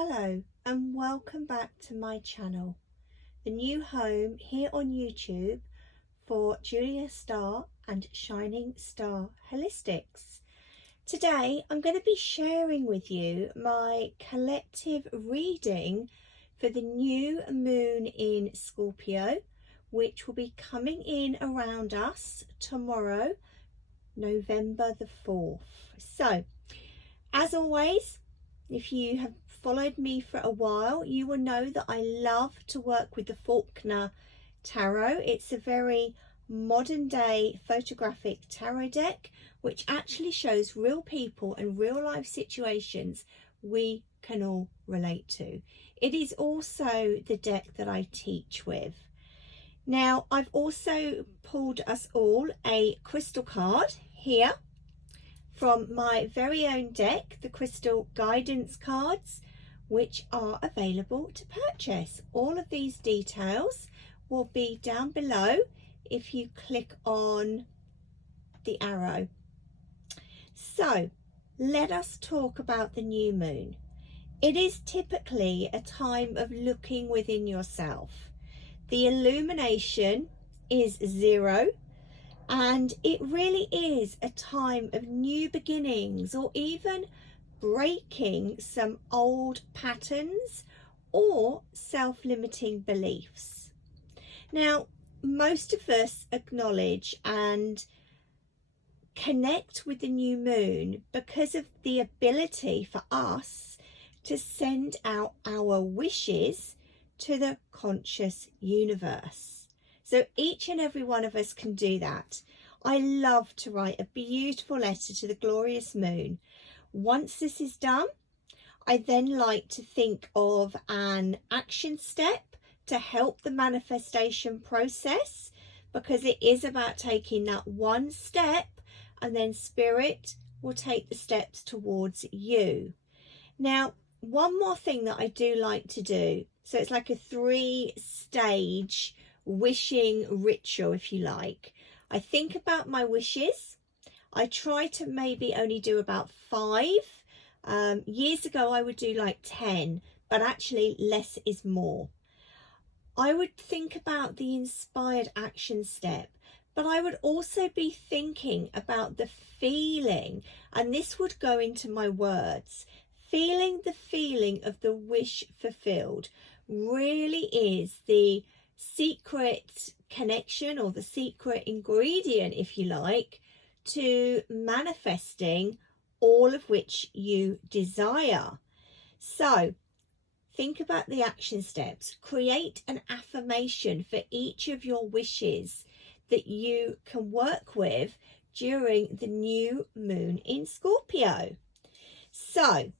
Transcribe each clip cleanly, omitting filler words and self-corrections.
Hello and welcome back to my channel, the new home here on YouTube for Julia Star and Shining Star Holistics. Today I'm going to be sharing with you my collective reading for the new moon in Scorpio, which will be coming in around us tomorrow, November the 4th. So, as always, if you have followed me for a while, you will know that I love to work with the Faulkner Tarot. It's a very modern day photographic tarot deck which actually shows real people and real life situations we can all relate to. It is also the deck that I teach with. Now, I've also pulled us all a crystal card here from my very own deck, the crystal guidance cards, which are available to purchase. All of these details will be down below if you click on the arrow. So let us talk about the new moon. It is typically a time of looking within yourself. The illumination is 0. And it really is a time of new beginnings, or even breaking some old patterns or self-limiting beliefs. Now, most of us acknowledge and connect with the new moon because of the ability for us to send out our wishes to the conscious universe. So each and every one of us can do that. I love to write a beautiful letter to the glorious moon. Once this is done, I then like to think of an action step to help the manifestation process, because it is about taking that one step and then spirit will take the steps towards you. Now, one more thing that I do like to do, so it's like a 3-stage wishing ritual, if you like. I think about my wishes. I try to maybe only do about 5. Years ago I would do like 10, but actually less is more. I would think about the inspired action step, but I would also be thinking about the feeling, and this would go into my words. Feeling the feeling of the wish fulfilled really is the secret connection, or the secret ingredient, if you like, to manifesting all of which you desire. So think about the action steps. Create an affirmation for each of your wishes that you can work with during the new moon in Scorpio. So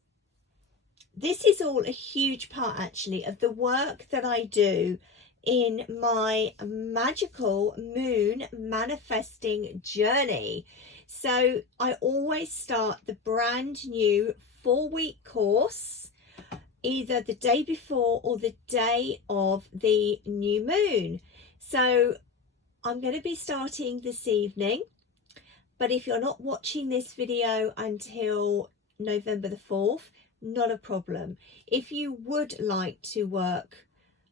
this is all a huge part actually of the work that I do in my magical moon manifesting journey. So I always start the brand new 4-week course either the day before or the day of the new moon. So I'm going to be starting this evening, but if you're not watching this video until November the 4th, not a problem. If you would like to work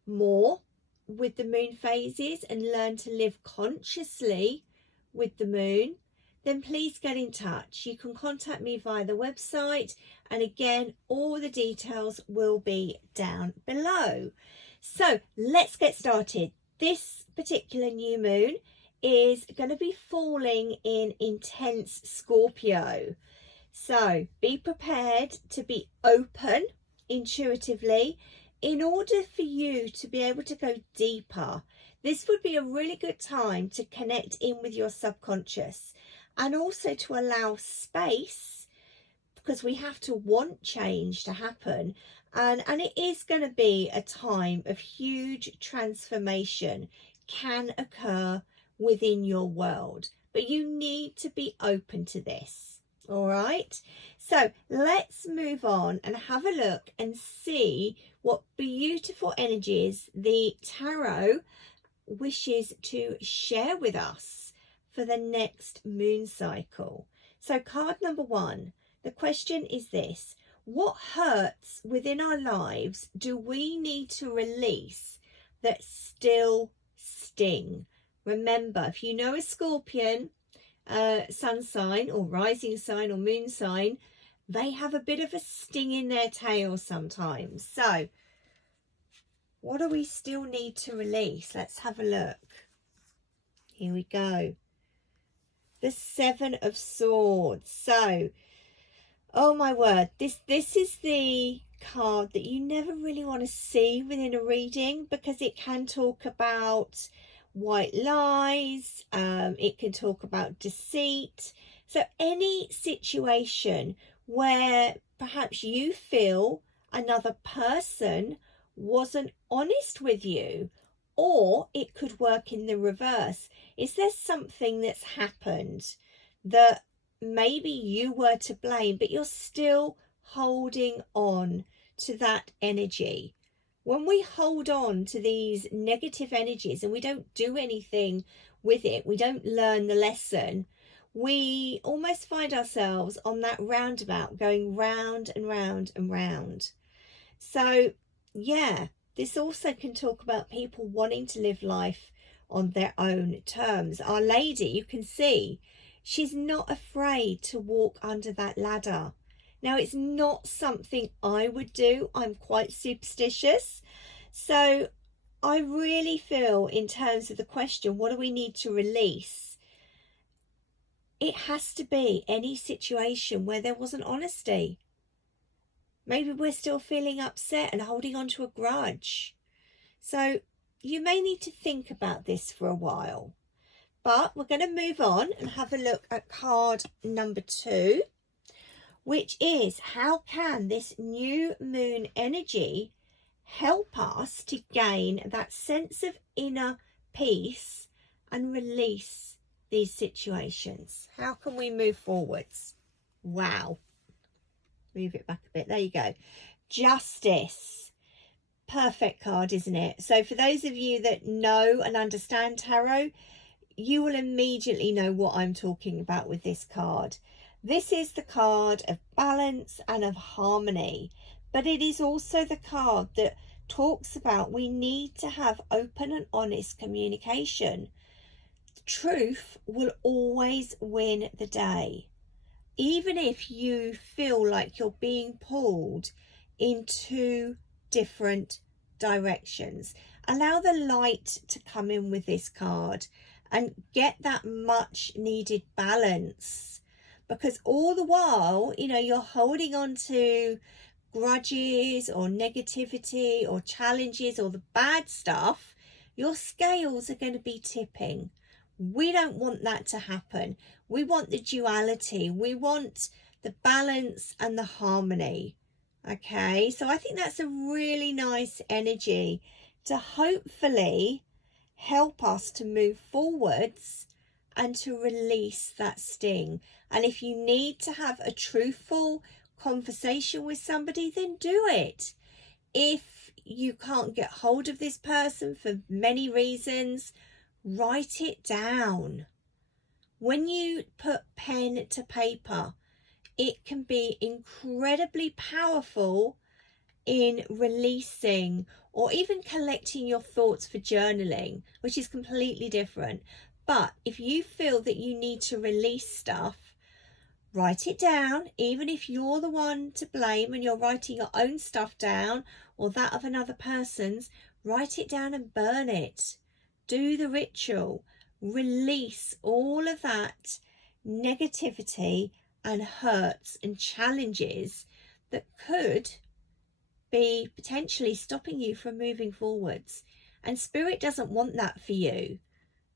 more with the moon phases and learn to live consciously with the moon, then please get in touch. You can contact me via the website, and again, all the details will be down below. So let's get started. This particular new moon is going to be falling in intense Scorpio. So be prepared to be open intuitively in order for you to be able to go deeper. This would be a really good time to connect in with your subconscious, and also to allow space, because we have to want change to happen. And it is going to be a time of huge transformation can occur within your world, but you need to be open to this. All right, so let's move on and have a look and see what beautiful energies the tarot wishes to share with us for the next moon cycle. So card number 1, the question is this: What hurts within our lives do we need to release that still sting? Remember, if you know a Scorpion, sun sign or rising sign or moon sign, they have a bit of a sting in their tail sometimes. So what do we still need to release? Let's have a look. Here we go. The Seven of Swords. So, oh my word, this is the card that you never really want to see within a reading, because it can talk about white lies, it can talk about deceit. So any situation where perhaps you feel another person wasn't honest with you, or it could work in the reverse. Is there something that's happened that maybe you were to blame, but you're still holding on to that energy? When we hold on to these negative energies and we don't do anything with it, we don't learn the lesson, we almost find ourselves on that roundabout going round and round and round. So yeah, this also can talk about people wanting to live life on their own terms. Our lady, you can see, she's not afraid to walk under that ladder. Now, it's not something I would do. I'm quite superstitious. So I really feel, in terms of the question, what do we need to release? It has to be any situation where there wasn't honesty. Maybe we're still feeling upset and holding on to a grudge. So you may need to think about this for a while. But we're going to move on and have a look at card number 2, which is, how can this new moon energy help us to gain that sense of inner peace and release these situations? How can we move forwards? Wow. Move it back a bit. There you go. Justice. Perfect card, isn't it? So for those of you that know and understand tarot, you will immediately know what I'm talking about with this card. This is the card of balance and of harmony, but it is also the card that talks about we need to have open and honest communication. Truth will always win the day. Even if you feel like you're being pulled in 2 different directions, allow the light to come in with this card and get that much needed balance, because all the while, you know, you're holding on to grudges or negativity or challenges or the bad stuff, your scales are going to be tipping. We don't want that to happen. We want the duality. We want the balance and the harmony. Okay, so I think that's a really nice energy to hopefully help us to move forwards and to release that sting. And if you need to have a truthful conversation with somebody, then do it. If you can't get hold of this person for many reasons, write it down. When you put pen to paper, it can be incredibly powerful in releasing or even collecting your thoughts for journaling, which is completely different. But if you feel that you need to release stuff, write it down. Even if you're the one to blame and you're writing your own stuff down or that of another person's, write it down and burn it. Do the ritual. Release all of that negativity and hurts and challenges that could be potentially stopping you from moving forwards. And Spirit doesn't want that for you.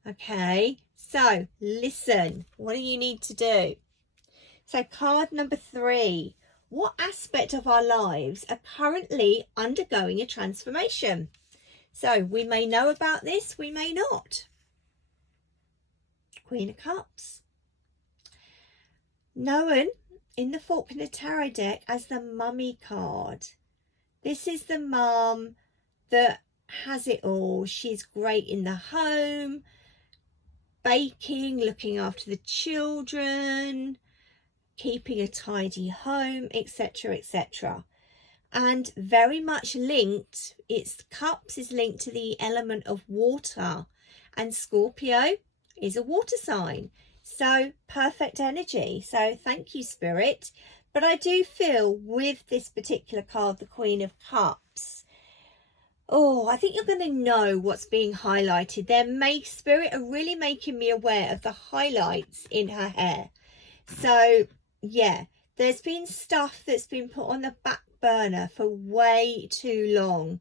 Okay, so listen, what do you need to do? So card number 3, what aspect of our lives are currently undergoing a transformation? So we may know about this, we may not. Queen of Cups. Known in the Faulkner Tarot deck as the Mummy card. This is the mum that has it all. She's great in the home, baking, looking after the children, keeping a tidy home, etc., etc. And very much linked, cups is linked to the element of water, and Scorpio is a water sign. So perfect energy. So thank you, Spirit. But I do feel with this particular card, the Queen of Cups, oh, I think you're going to know what's being highlighted. Spirit are really making me aware of the highlights in her hair. So yeah, there's been stuff that's been put on the back burner for way too long.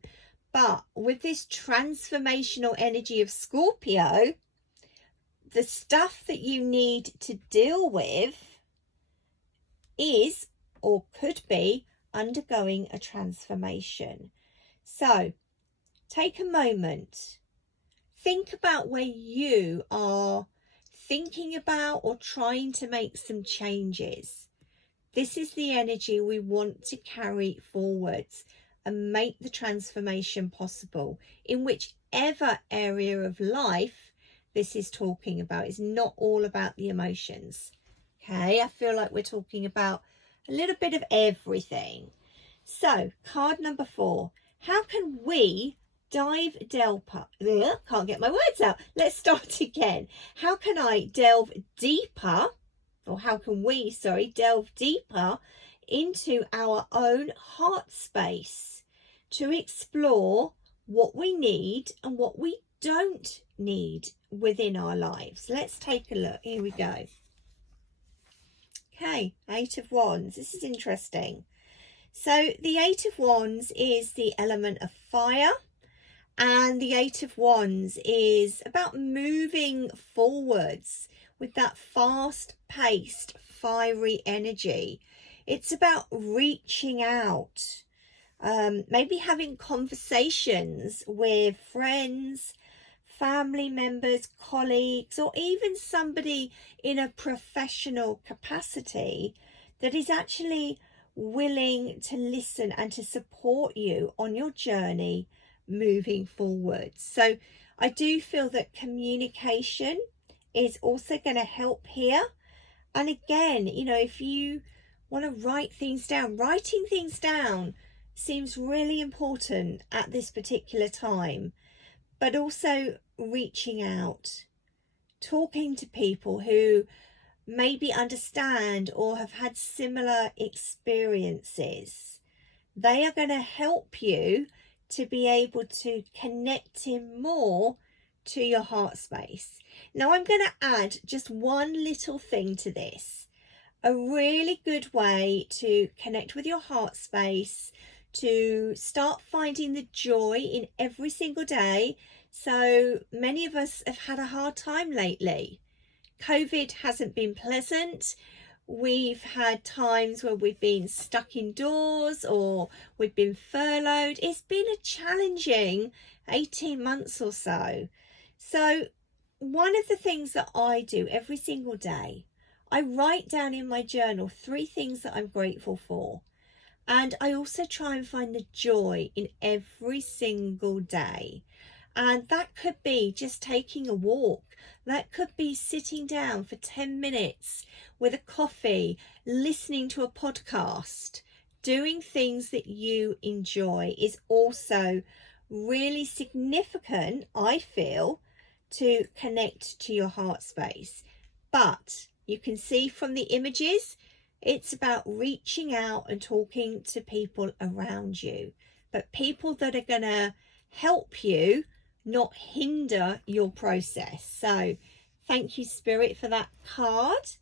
But with this transformational energy of Scorpio, the stuff that you need to deal with is, or could be, undergoing a transformation. So take a moment, think about where you are thinking about or trying to make some changes. This is the energy we want to carry forwards and make the transformation possible in whichever area of life this is talking about. It's not all about the emotions. Okay, I feel like we're talking about a little bit of everything. So, card number 4. How can we can't get my words out. Let's start again. How can I delve deeper, or how can we, delve deeper into our own heart space to explore what we need and what we don't need within our lives? Let's take a look. Here we go. Okay, 8 of Wands. This is interesting. So the 8 of Wands is the element of fire, and the 8 of Wands is about moving forwards with that fast-paced, fiery energy. It's about reaching out, maybe having conversations with friends, family members, colleagues, or even somebody in a professional capacity that is actually willing to listen and to support you on your journey moving forward. So I do feel that communication is also going to help here. And again, you know, if you want to write things down, writing things down seems really important at this particular time. But also reaching out, talking to people who maybe understand or have had similar experiences. They are going to help you to be able to connect in more to your heart space. Now I'm going to add just one little thing to this. A really good way to connect with your heart space, to start finding the joy in every single day. So many of us have had a hard time lately. COVID hasn't been pleasant. We've had times where we've been stuck indoors or we've been furloughed. It's been a challenging 18 months or so. So one of the things that I do every single day, I write down in my journal 3 things that I'm grateful for. And I also try and find the joy in every single day. And that could be just taking a walk. That could be sitting down for 10 minutes with a coffee, listening to a podcast. Doing things that you enjoy is also really significant, I feel, to connect to your heart space. But you can see from the images, it's about reaching out and talking to people around you, but people that are going to help you, not hinder your process. So thank you, Spirit, for that card.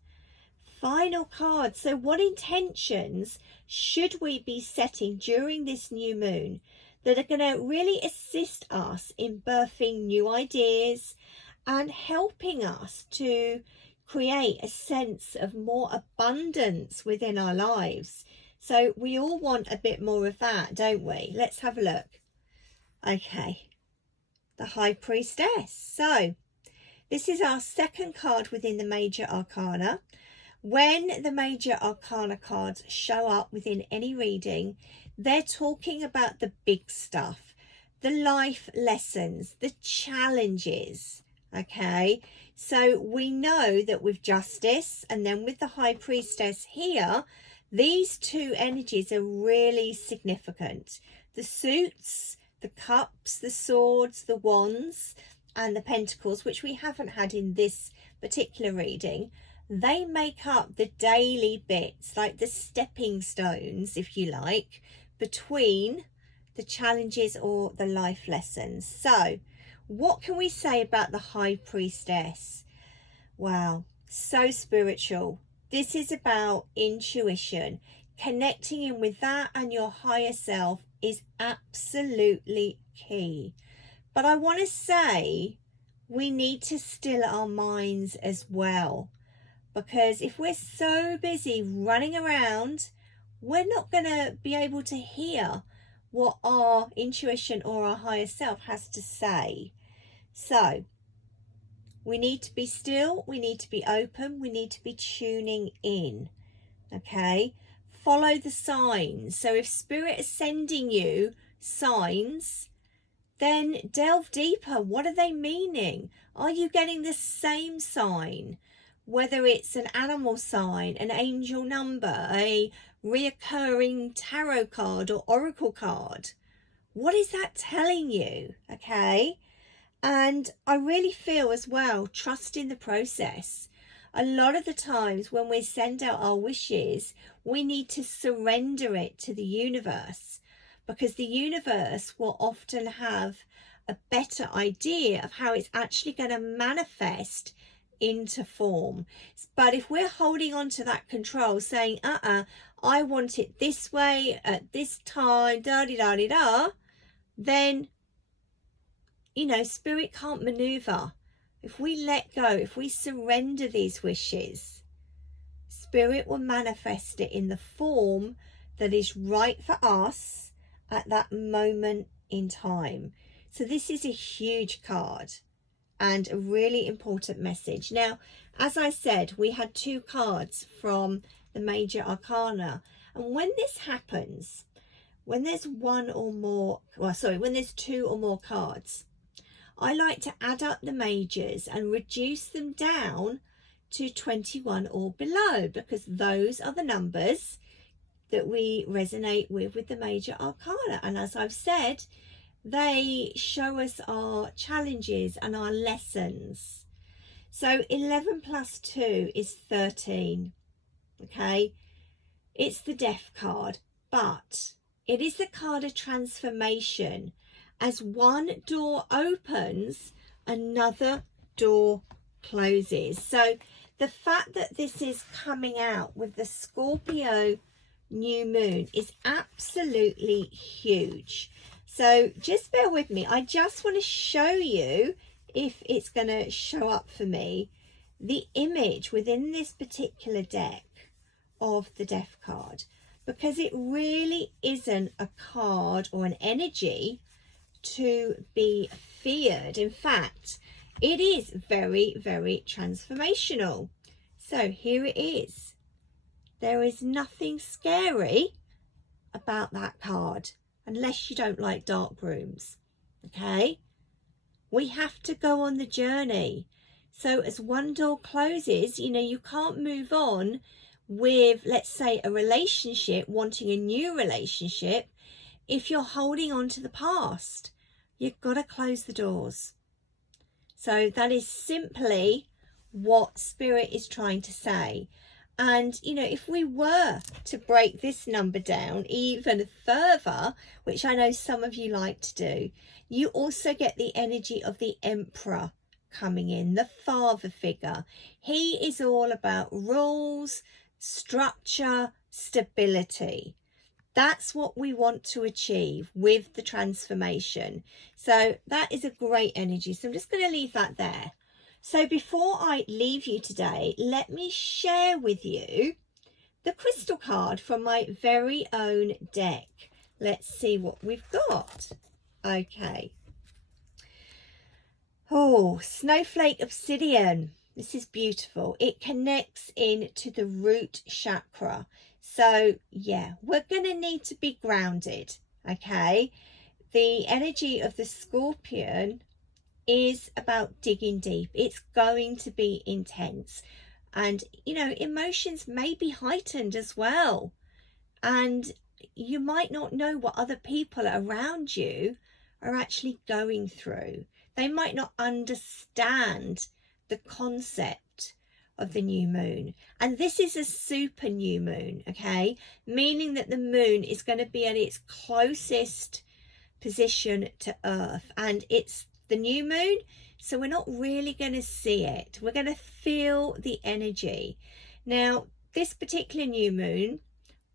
Final card. So what intentions should we be setting during this new moon that are going to really assist us in birthing new ideas and helping us to create a sense of more abundance within our lives? So we all want a bit more of that, don't we? Let's have a look. Okay, the High Priestess. So this is our second card within the Major Arcana. When the Major Arcana cards show up within any reading, they're talking about the big stuff, the life lessons, the challenges. Okay, So we know that with Justice and then with the High Priestess here, these two energies are really significant. The suits, the cups, the swords, the wands, and the pentacles, which we haven't had in this particular reading, they make up the daily bits, like the stepping stones, if you like, between the challenges or the life lessons. So what can we say about the High Priestess? Wow, so spiritual. This is about intuition. Connecting in with that and your higher self is absolutely key. But I want to say we need to still our minds as well, because if we're so busy running around, we're not going to be able to hear what our intuition or our higher self has to say. So we need to be still, we need to be open, we need to be tuning in, okay? Follow the signs. So if Spirit is sending you signs, then delve deeper. What are they meaning? Are you getting the same sign? Whether it's an animal sign, an angel number, a reoccurring tarot card or oracle card. What is that telling you? Okay. And I really feel as well, trust in the process. A lot of the times when we send out our wishes, we need to surrender it to the universe, because the universe will often have a better idea of how it's actually going to manifest into form. But if we're holding on to that control, saying, I want it this way at this time, da-di-da-di-da, then Spirit can't maneuver. If we let go, if we surrender these wishes, Spirit will manifest it in the form that is right for us at that moment in time. So this is a huge card and a really important message. Now, as I said, we had 2 cards from the major arcana. And when this happens, when there's when there's 2 or more cards, I like to add up the majors and reduce them down to 21 or below, because those are the numbers that we resonate with the major arcana. And as I've said, they show us our challenges and our lessons. So 11 plus 2 is 13. Okay, it's the Death card, but it is the card of transformation. As one door opens, another door closes. So the fact that this is coming out with the Scorpio new moon is absolutely huge. So just bear with me. I just want to show you, if it's going to show up for me, the image within this particular deck of the Death card, because it really isn't a card or an energy to be feared. In fact, it is very, very transformational. So here it is. There is nothing scary about that card, unless you don't like dark rooms. Okay, we have to go on the journey. So as one door closes, you can't move on with, let's say, a relationship, wanting a new relationship, if you're holding on to the past. You've got to close the doors. So that is simply what Spirit is trying to say. And, if we were to break this number down even further, which I know some of you like to do, you also get the energy of the Emperor coming in, the father figure. He is all about rules, structure, stability. That's what we want to achieve with the transformation. So that is a great energy. So I'm just going to leave that there. So before I leave you today, let me share with you the crystal card from my very own deck. Let's see what we've got. Okay. Oh, Snowflake Obsidian. This is beautiful. It connects into the root chakra. So yeah, we're going to need to be grounded. Okay. The energy of the Scorpion is about digging deep. It's going to be intense, and you know, emotions may be heightened as well, and you might not know what other people around you are actually going through. They might not understand the concept of the new moon, and this is a super new moon, okay, meaning that the moon is going to be at its closest position to Earth, and it's the new moon, so we're not really going to see it. We're going to feel the energy. Now, this particular new moon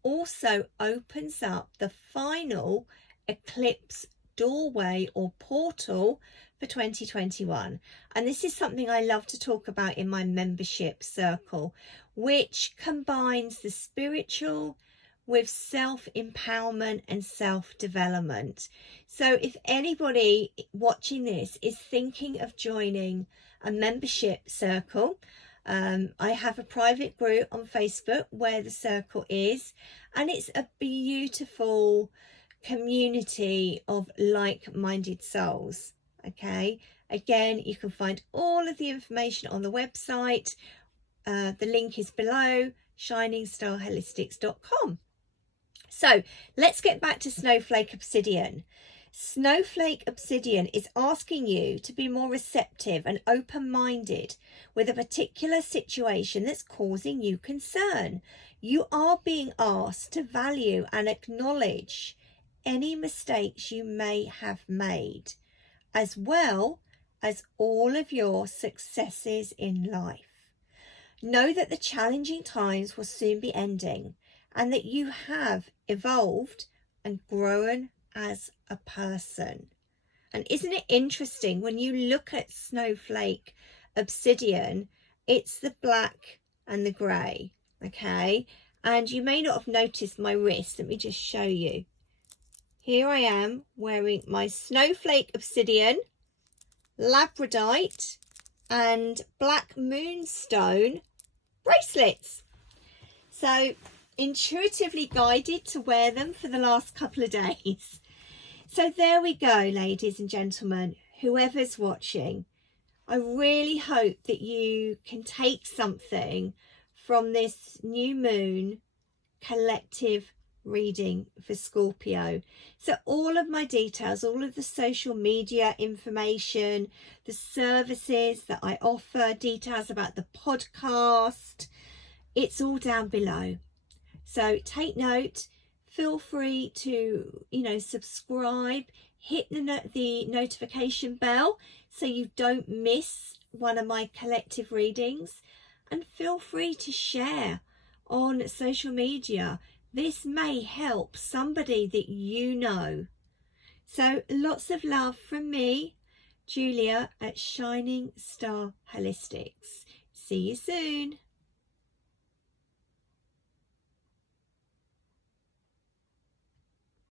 also opens up the final eclipse doorway or portal for 2021, and this is something I love to talk about in my membership circle, which combines the spiritual with self-empowerment and self-development. So if anybody watching this is thinking of joining a membership circle, I have a private group on Facebook where the circle is, and it's a beautiful community of like-minded souls. Okay, again, you can find all of the information on the website. The link is below, shiningstarholistics.com. So let's get back to Snowflake Obsidian. Snowflake Obsidian is asking you to be more receptive and open-minded with a particular situation that's causing you concern. You are being asked to value and acknowledge any mistakes you may have made, as well as all of your successes in life. Know that the challenging times will soon be ending, and that you have evolved and grown as a person. And isn't it interesting, when you look at Snowflake Obsidian, it's the black and the grey, okay? And you may not have noticed my wrist. Let me just show you. Here I am wearing my Snowflake Obsidian, Labradorite and Black Moonstone bracelets. So intuitively guided to wear them for the last couple of days. So there we go, ladies and gentlemen, whoever's watching. I really hope that you can take something from this new moon collective reading for Scorpio. So all of my details, all of the social media information, the services that I offer, details about the podcast, it's all down below. So take note, feel free to, subscribe, hit the notification bell so you don't miss one of my collective readings, and feel free to share on social media. This may help somebody that you know. So lots of love from me, Julia at Shining Star Holistics. See you soon.